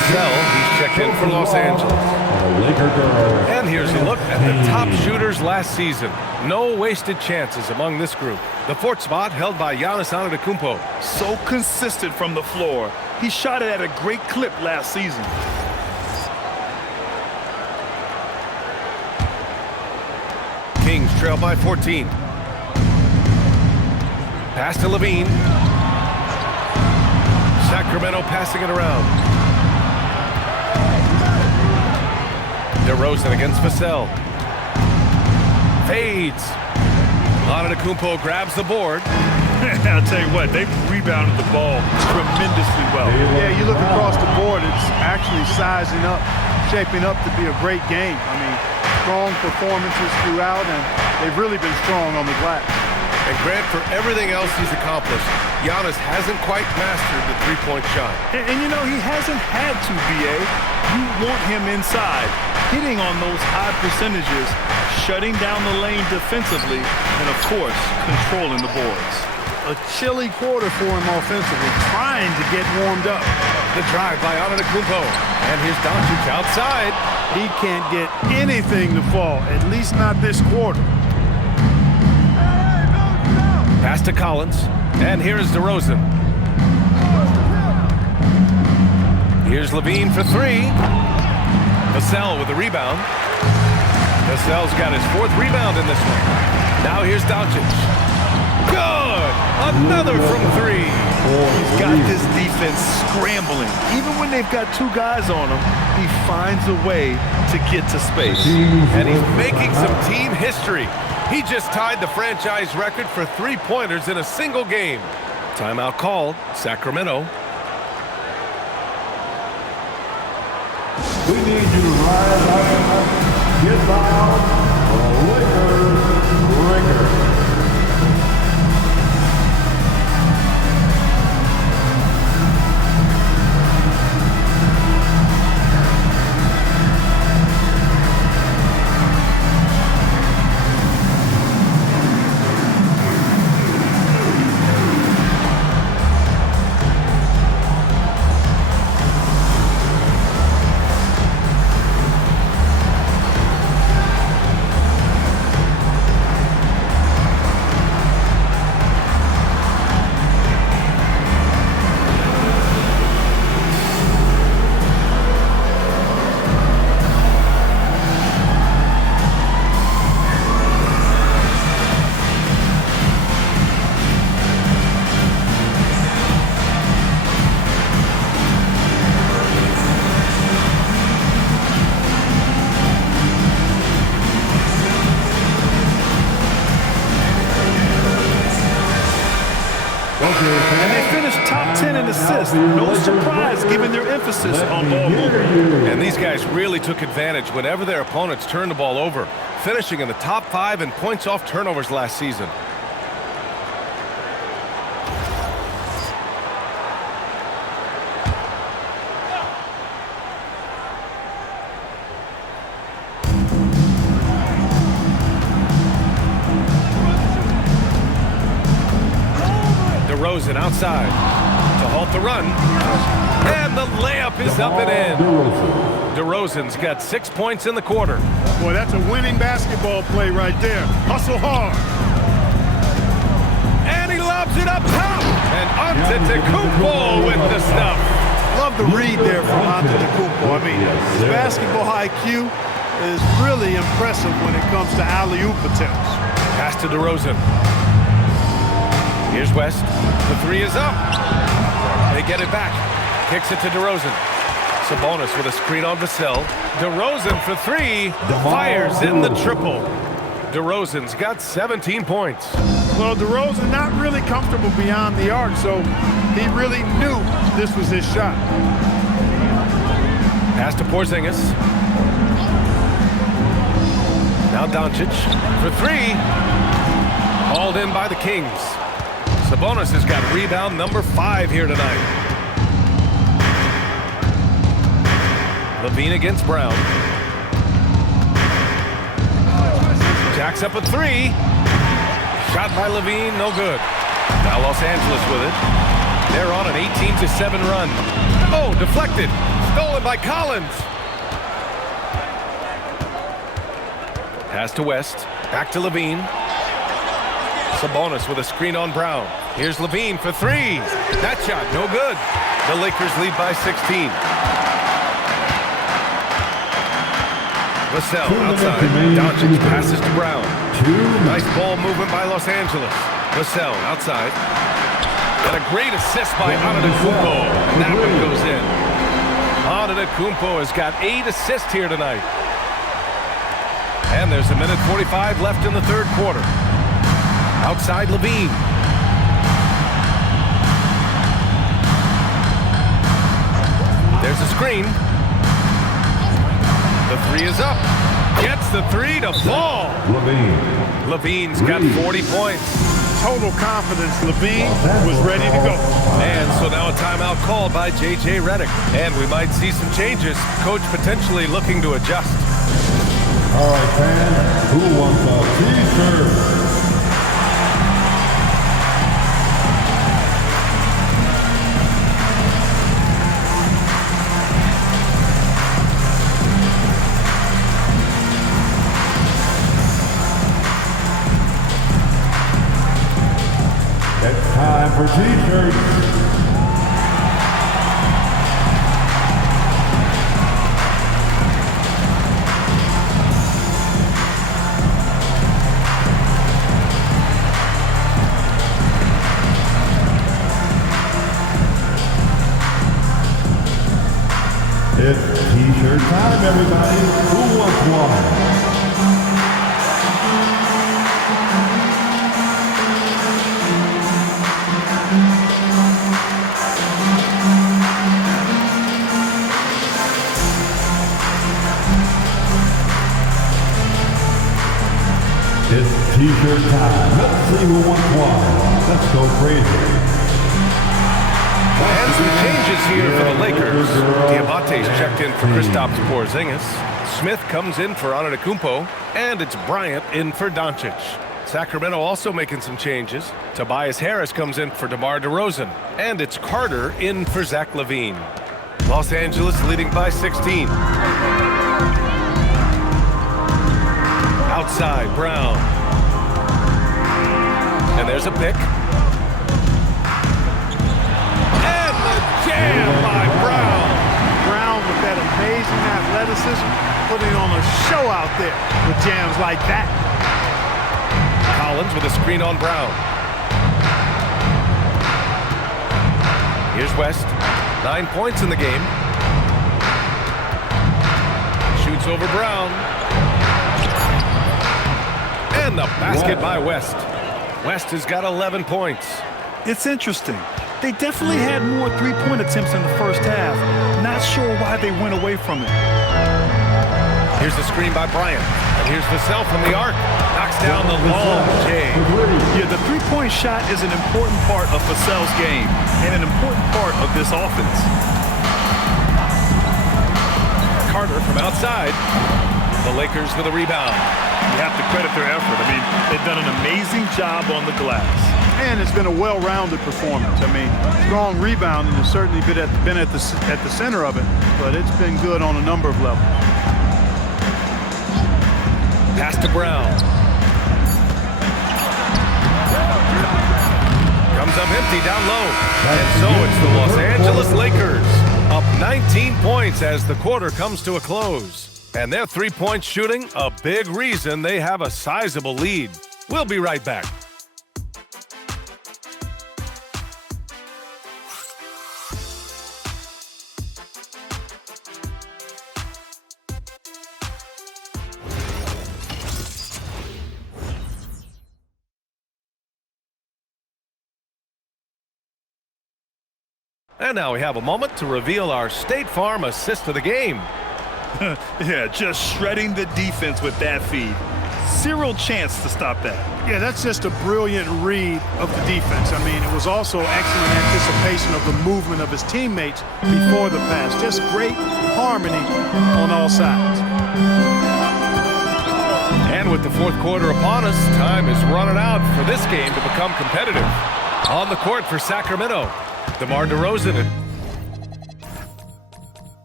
He's checked in for Los Angeles. And here's a look at the top shooters last season. No wasted chances among this group. The 4th spot held by Giannis Antetokounmpo. So consistent from the floor. He shot it at a great clip last season. Kings trail by 14. Pass to LaVine. Sacramento passing it around. DeRozan against Vassell. Fades. Antetokounmpo grabs the board. I'll tell you what, they've rebounded the ball tremendously well. Yeah, you look across the board, it's actually sizing up, shaping up to be a great game. I mean, strong performances throughout, and they've really been strong on the glass. And Grant, for everything else he's accomplished, Giannis hasn't quite mastered the three-point shot. And you know, he hasn't had to, B.A. You want him inside, hitting on those high percentages, shutting down the lane defensively, and of course, controlling the boards. A chilly quarter for him offensively, trying to get warmed up. The drive by Antetokounmpo. And here's Doncic outside. He can't get anything to fall, at least not this quarter. Pass to Collins. And here is DeRozan. Here's LaVine for 3. Vassell with the rebound. Vassell's got his 4th rebound in this one. Now here's Doncic. Good! Another from 3. He's got this defense scrambling. Even when they've got 2 guys on him, he finds a way to get to space. And he's making some team history. He just tied the franchise record for 3-pointers in a single game. Timeout called. Sacramento. We need you to rise up, get loud, Lakers. And they finished top 10 in assists. No surprise given their emphasis on ball movement. And these guys really took advantage whenever their opponents turned the ball over, finishing in the top 5 in points off turnovers last season. DeRozan outside to halt the run. And the layup is up and in. DeRozan's got 6 points in the quarter. Boy, that's a winning basketball play right there. Hustle hard. And he lobs it up top. And Antetokounmpo with the stuff. Love the read there from Antetokounmpo. I mean, his basketball IQ is really impressive when it comes to alley-oop attempts. Pass to DeRozan. Here's West. The 3 is up. They get it back. Kicks it to DeRozan. Sabonis with a screen on Vassell. DeRozan for 3. Fires in the triple. DeRozan's got 17 points. Well, DeRozan not really comfortable beyond the arc, so he really knew this was his shot. Pass to Porzingis. Now Doncic for 3. Hauled in by the Kings. Sabonis has got rebound number 5 here tonight. Levine against Brown. Jacks up a 3. Shot by Levine, no good. Now Los Angeles with it. They're on an 18-7 run. Oh, deflected. Stolen by Collins. Pass to West. Back to Levine. Sabonis with a screen on Brown. Here's Levine for 3. That shot, no good. The Lakers lead by 16. Vassell outside. Doncic passes to Brown. Nice ball movement by Los Angeles. Vassell outside. And a great assist by Antetokounmpo. And that one goes in. Antetokounmpo has got 8 assists here tonight. And there's a minute 45 left in the third quarter. Outside Levine. There's a screen. The 3 is up. Gets the 3 to fall. Levine's got 40 points. Total confidence. Levine was ready to go. And so now a timeout called by J.J. Redick. And we might see some changes. Coach potentially looking to adjust. All right, fans, who wants a T-shirt? It's time for T-shirts. It's T-shirt time, everybody. Who wants one? It's T-shirt time. Let's see who wants one. Let's go crazy. And some changes here for the Lakers. Diamante's checked in for Kristaps Porzingis. Smith comes in for Antetokounmpo. And it's Bryant in for Doncic. Sacramento also making some changes. Tobias Harris comes in for DeMar DeRozan. And it's Carter in for Zach LaVine. Los Angeles leading by 16. Outside, Brown. And there's a pick. And the jam by Brown. Brown with that amazing athleticism, putting on a show out there with jams like that. Collins with a screen on Brown. Here's West. 9 points in the game. Shoots over Brown. And the basket by West. West has got 11 points. It's interesting. They definitely had more three-point attempts in the first half. Not sure why they went away from it. Here's the screen by Bryant. And here's Vassell from the arc. Knocks down the long J. Yeah, the three-point shot is an important part of Vassell's game and an important part of this offense. Carter from outside. The Lakers with a rebound. You have to credit their effort. I mean, they've done an amazing job on the glass. And it's been a well-rounded performance. I mean, strong rebounding has certainly been at the center of it, but it's been good on a number of levels. Pass to Brown. Comes up empty down low. And so it's the Los Angeles Lakers up 19 points as the quarter comes to a close. And their three-point shooting, a big reason they have a sizable lead. We'll be right back. And now we have a moment to reveal our State Farm assist of the game. Yeah, just shredding the defense with that feed. Zero chance to stop that. Yeah, that's just a brilliant read of the defense. I mean, it was also excellent anticipation of the movement of his teammates before the pass. Just great harmony on all sides. And with the fourth quarter upon us, time is running out for this game to become competitive. On the court for Sacramento, DeMar DeRozan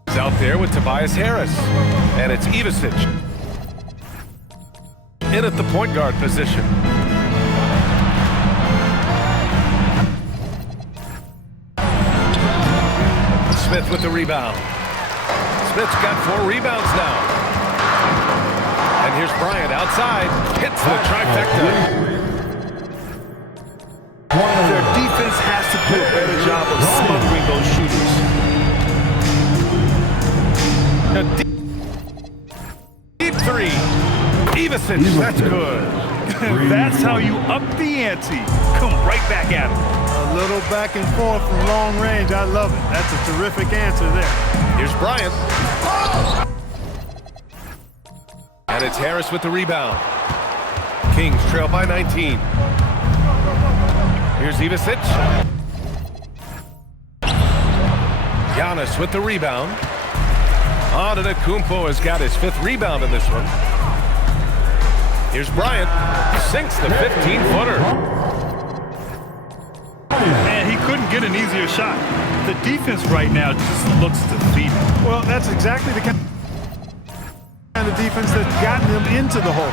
is out there with Tobias Harris. And it's Ivisic in at the point guard position. Smith with the rebound. Smith's got 4 rebounds now. And here's Bryant outside. Hits the trifecta. Their defense has to do a better job of smothering those shooters. A deep three. Ivisic, that's good. That's how you up the ante. Come right back at him. A little back and forth from long range. I love it. That's a terrific answer there. Here's Bryant. And it's Harris with the rebound. Kings trail by 19. Here's Ivisic. Giannis with the rebound. Antetokounmpo has got his 5th rebound in this one. Here's Bryant. Sinks the 15-footer. And he couldn't get an easier shot. The defense right now just looks defeated. Well, that's exactly the kind of defense that's gotten them into the hole.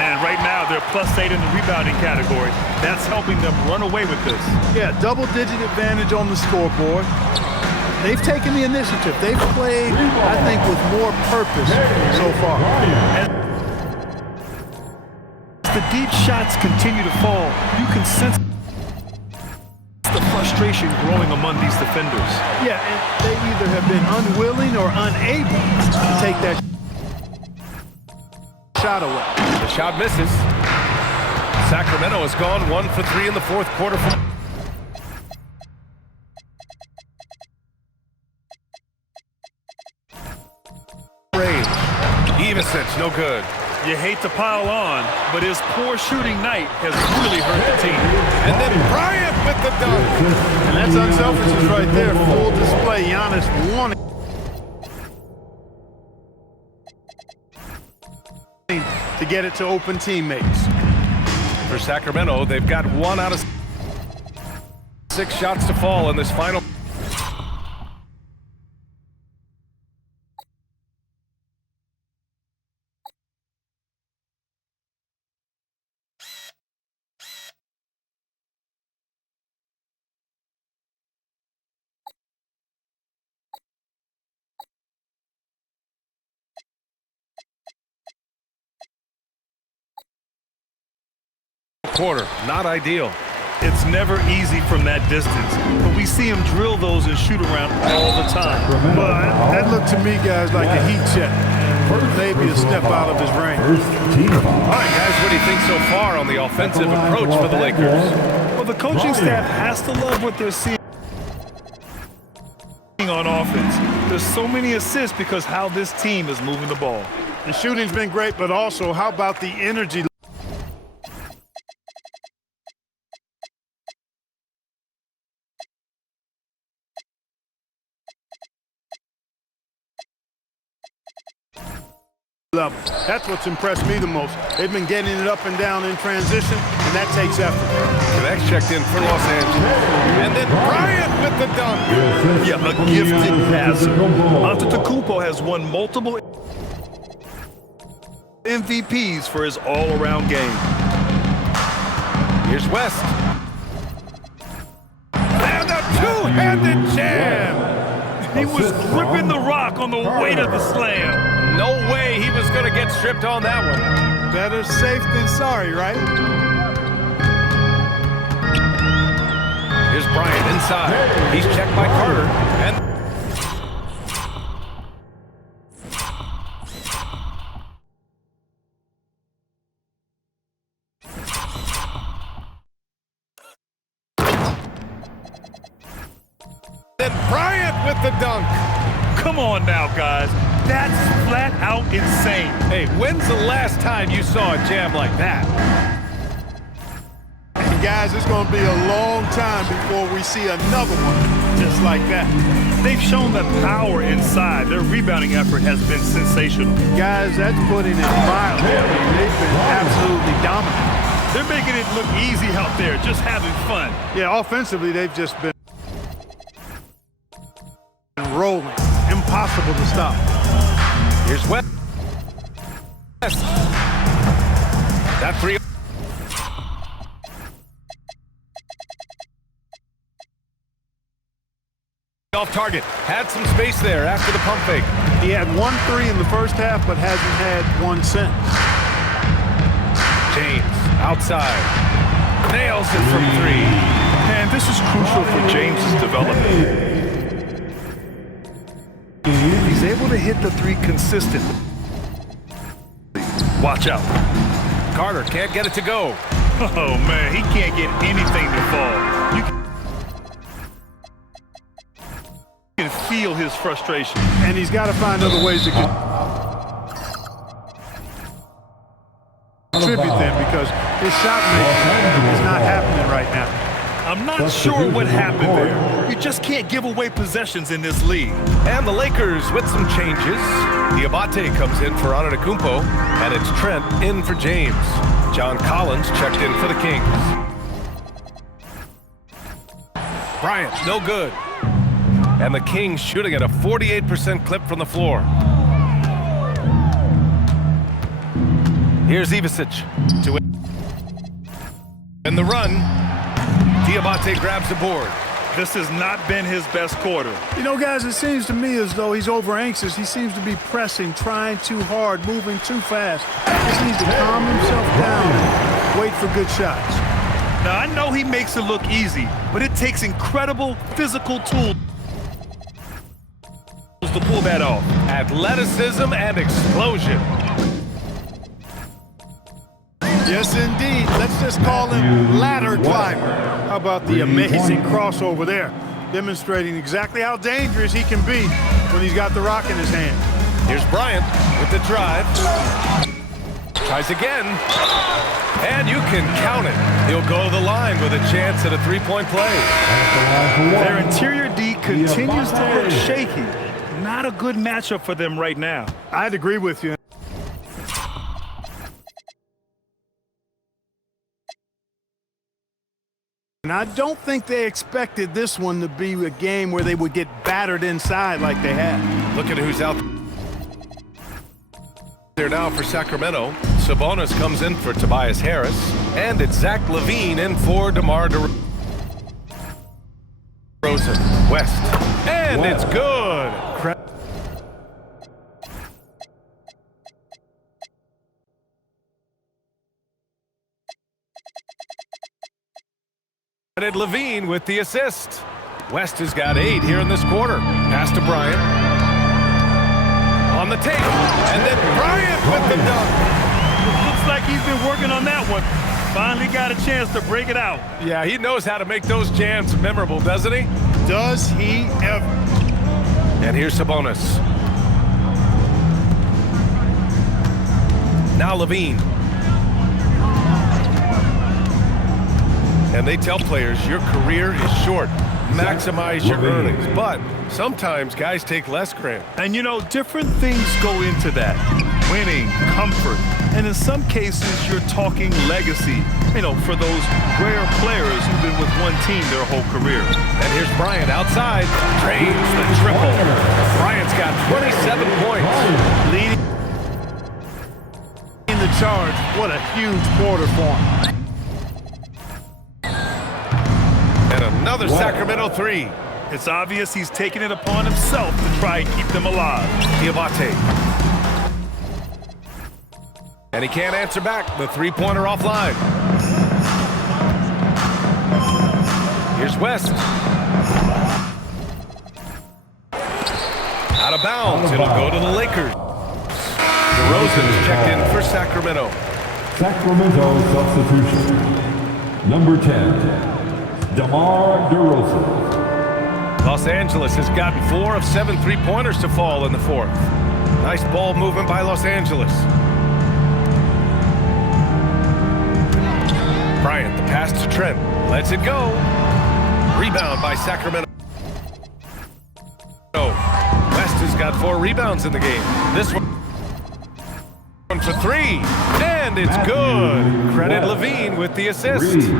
And right now, they're +8 in the rebounding category. That's helping them run away with this. Yeah, double-digit advantage on the scoreboard. They've taken the initiative. They've played, I think, with more purpose so far. And as the deep shots continue to fall, you can sense the frustration growing among these defenders. Yeah, and they either have been unwilling or unable to take that shot away. The shot misses. Sacramento has gone 1 for 3 in the fourth quarter. Range. Ivisic, no good. You hate to pile on, but his poor shooting night has really hurt the team. And then Bryant with the dunk. And that's unselfishness right there. Full display. Giannis wanting to get it to open teammates. For Sacramento, they've got 1 out of 6 shots to fall in this final. Quarter, not ideal. It's never easy from that distance, but we see him drill those and shoot around all the time. Well, that looked to me, guys, like a heat check. Maybe a step out of his range. All right, guys, what do you think so far on the offensive approach for the Lakers? Well, the coaching staff has to love what they're seeing on offense. There's so many assists because how this team is moving the ball. The shooting's been great, but also how about the energy? Level. That's what's impressed me the most. They've been getting it up and down in transition, and that takes effort. Connects checked in for Los Angeles. And then Bryant with the dunk. Yeah, a gifted passer. Antetokounmpo has won multiple MVPs for his all-around game. Here's West. And a two-handed jam. He was gripping the rock on the weight of the slam. No way he was going to get stripped on that one. Better safe than sorry, right? Here's Bryant inside. He's checked by Carter. And then Bryant with the dunk. Come on now, guys. That's flat out insane. Hey, when's the last time you saw a jam like that? And guys, it's going to be a long time before we see another one just like that. They've shown the power inside. Their rebounding effort has been sensational. Guys, that's putting it mildly. I mean, they've been absolutely dominant. They're making it look easy out there, just having fun. Yeah, offensively, they've just been rolling. Impossible to stop. Here's West. That three. Off target. Had some space there after the pump fake. He had 1-3 in the first half, but hasn't had one since. James outside. Nails it from three. And this is crucial for James's development. He's able to hit the three consistently. Watch out. Carter can't get it to go. Oh, man, he can't get anything to fall. You can feel his frustration. And he's got to find other ways to contribute them because his shot making is not happening right now. I'm not sure what happened there. You just can't give away possessions in this league. And the Lakers with some changes. Diabate comes in for Antetokounmpo, and it's Trent in for James. John Collins checked in for the Kings. Bryant, no good. And the Kings shooting at a 48% clip from the floor. Here's Ivicic to in the run. Diabate grabs the board. This has not been his best quarter. You know, guys, it seems to me as though he's over anxious. He seems to be pressing, trying too hard, moving too fast. He just needs to calm himself down and wait for good shots. Now, I know he makes it look easy, but it takes incredible physical tools to pull that off. Athleticism and explosion. Yes, indeed. Let's just call him ladder climber. How about the amazing crossover there? Demonstrating exactly how dangerous he can be when he's got the rock in his hand. Here's Bryant with the drive. Tries again. And you can count it. He'll go to the line with a chance at a three-point play. Their interior D continues to look shaky. Not a good matchup for them right now. I'd agree with you. And I don't think they expected this one to be a game where they would get battered inside like they had. Look at who's out there now for Sacramento. Sabonis comes in for Tobias Harris. And it's Zach LaVine in for DeMar DeRozan. West. And it's good. LaVine with the assist. West has got 8 here in this quarter. Pass to Bryant. On the tape. And then Bryant with the dunk. Looks like he's been working on that one. Finally got a chance to break it out. Yeah, he knows how to make those jams memorable, doesn't he? Does he ever? And here's Sabonis. Now Levine. And they tell players your career is short. Maximize your earnings. But sometimes guys take less, Grant. And you know, different things go into that. Winning, comfort, and in some cases, you're talking legacy. You know, for those rare players who've been with one team their whole career. And here's Bryant outside. Drains the triple. Bryant's got 27 points. Leading in the charge. What a huge quarter for him. And another Sacramento three. It's obvious he's taking it upon himself to try and keep them alive. Diabate. And he can't answer back. The three-pointer offline. Here's West. Out of bounds. It'll go to the Lakers. DeRozan's checked in for Sacramento. Sacramento substitution. Number 10. DeMar DeRozan. Los Angeles has gotten 4 of 7 three-pointers to fall in the fourth. Nice ball movement by Los Angeles. Bryant, the pass to Trent. Lets it go. Rebound by Sacramento. West has got 4 rebounds in the game. This one for 3. And it's good. Credit Levine with the assist.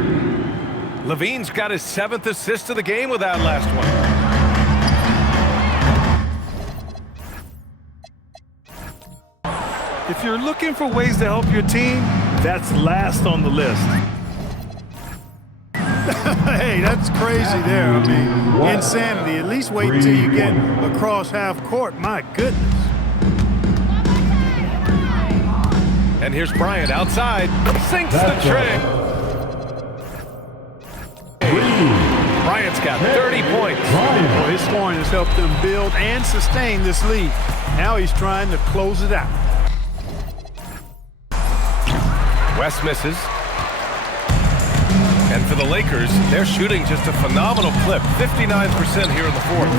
Levine's got his 7th assist of the game with that last one. If you're looking for ways to help your team, that's last on the list. Hey, that's crazy there. I mean, insanity. At least wait until you get across half court. My goodness. And here's Bryant outside. Sinks the trick. Bryant's got 30 points. Well, his scoring has helped them build and sustain this lead. Now he's trying to close it out. West misses. And for the Lakers, they're shooting just a phenomenal clip. 59% here in the fourth.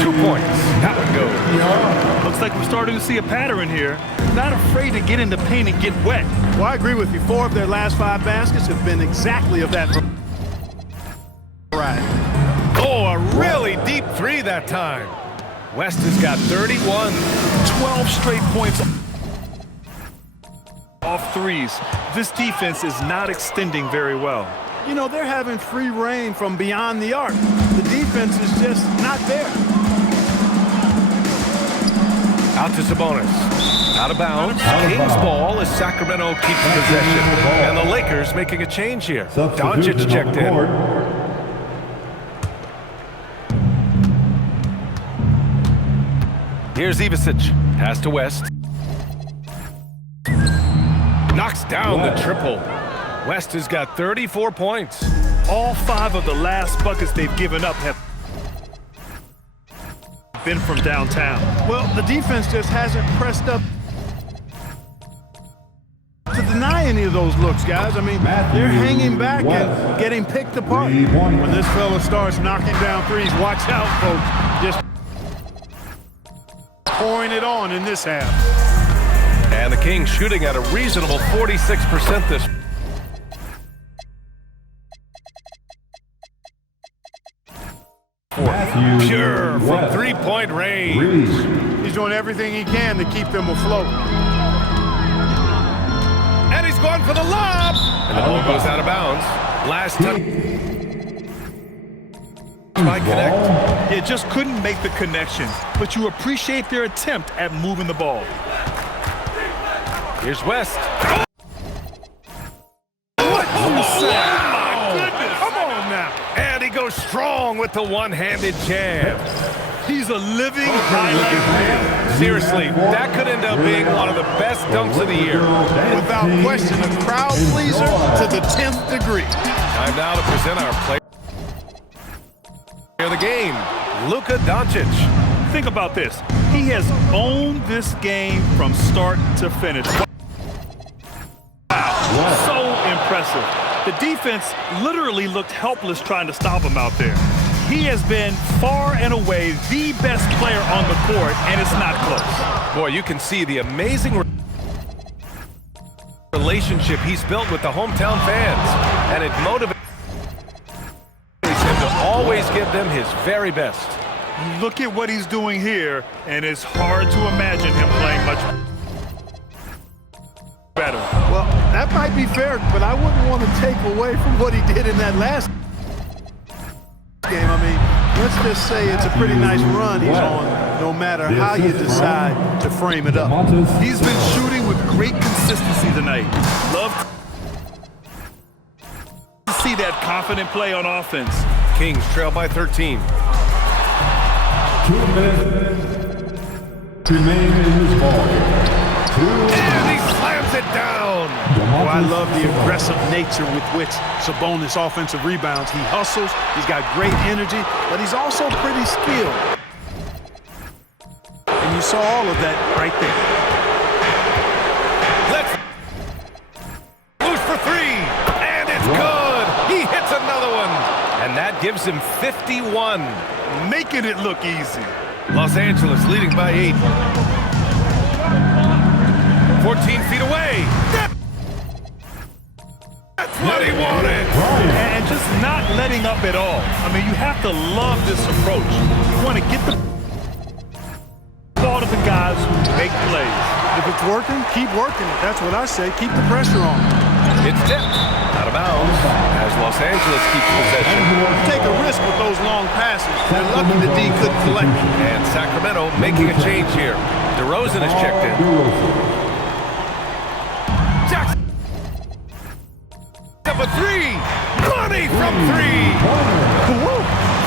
2 points. That one goes. Looks like we're starting to see a pattern here. Not afraid to get in the paint and get wet. Well, I agree with you. 4 of their last 5 baskets have been exactly of that variety. Oh, a really deep 3 that time. West has got 31. 12 straight points off threes. This defense is not extending very well. You know, they're having free reign from beyond the arc. The defense is just not there. Out to Sabonis. Out of bounds. King's ball as Sacramento keeps possession. And the Lakers making a change here. Doncic checked in. Here's Ivicic. Pass to West. Knocks down the triple. West has got 34 points. All 5 of the last buckets they've given up have been from downtown. Well, the defense just hasn't pressed up to deny any of those looks, guys. I mean, they're hanging back and getting picked apart. When this fella starts knocking down threes, watch out, folks. Just pouring it on in this half. And the Kings shooting at a reasonable 46% this. Pure from three-point range. He's doing everything he can to keep them afloat. And he's going for the lob. And the ball goes out of bounds. Last time. By connect. It just couldn't make the connection, but you appreciate their attempt at moving the ball. Here's West. What you say? Oh, my goodness. Come on now. And he goes strong with the one-handed jam. He's a living highlight reel. Seriously, that could end up being one of the best dunks of the year. Without question, a crowd pleaser to the 10th degree. Time now to present our player of the game, Luka Doncic. Think about this. He has owned this game from start to finish. impressive. The defense literally looked helpless trying to stop him out there. He has been far and away the best player on the court, and it's not close. Boy, you can see the amazing relationship he's built with the hometown fans, and it motivates him to always give them his very best. Look at what he's doing here, and it's hard to imagine him playing much better. Well, that might be fair, but I wouldn't want to take away from what he did in that last game. I mean, let's just say it's a pretty nice run he's on, no matter how you decide to frame it up. He's been shooting with great consistency tonight. Love to see that confident play on offense. Kings trail by 13. 2 minutes remain in this ball. And he slams it down. Oh, I love the aggressive nature with which Sabonis offensive rebounds. He hustles, he's got great energy, but he's also pretty skilled. And you saw all of that right there. Let's loose for three, and it's good. He hits another one, and that gives him 51. Making it look easy. Los Angeles leading by 8. 14 feet away. That's what he wanted. And just not letting up at all. I mean, you have to love this approach. You want to get the ball to the guys who make plays. If it's working, keep working it. That's what I say. Keep the pressure on. It's tipped out of bounds as Los Angeles keeps possession. Take a risk with those long passes. They're lucky the D couldn't collect. And Sacramento making a change here. DeRozan is checked in. Jackson. Number 3. Money from 3.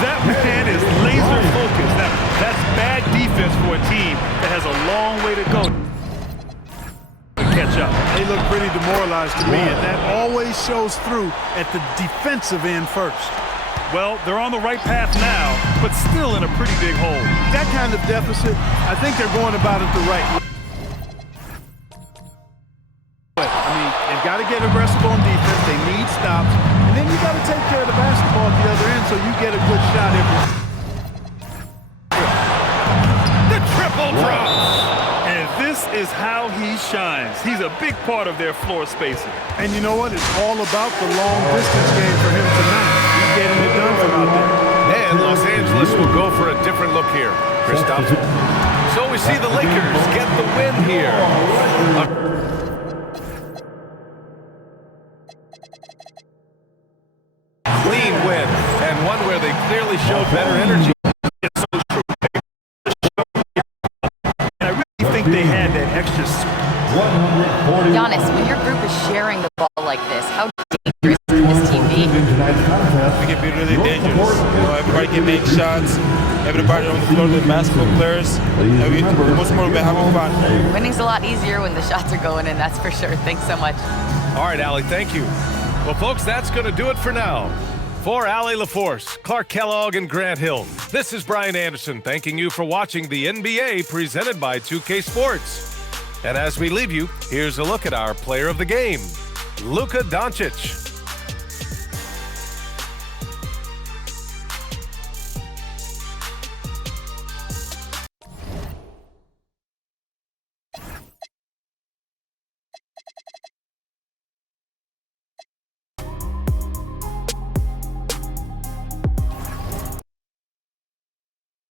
That man is laser focused. That's bad defense for a team that has a long way to go to catch up. They look pretty demoralized to me, and that always shows through at the defensive end first. Well, they're on the right path now, but still in a pretty big hole. That kind of deficit, I think they're going about it the right way. I mean, they've got to get aggressive on defense. They need stops. And then you got to take care of the basketball at the other end so you get a good shot every. The triple drops. And this is how he shines. He's a big part of their floor spacing. And you know what? It's all about the long distance game for him tonight. He's getting it done from out there. And Los Angeles will go for a different look here. Kristaps. So we see the Lakers get the win here. Clean win, and one where they clearly showed better energy. It's so true. I really think they had that extra. Giannis, when your group is sharing the ball like this, how dangerous can this team be? We can be really dangerous. You know, everybody can make shots. Everybody on the floor, the basketball players. And the most important, we're having fun. Winning's a lot easier when the shots are going in, that's for sure. Thanks so much. All right, Allie, thank you. Well, folks, that's going to do it for now. For Allie LaForce, Clark Kellogg, and Grant Hill, this is Bryant Anderson thanking you for watching the NBA presented by 2K Sports. And as we leave you, here's a look at our player of the game, Luka Doncic.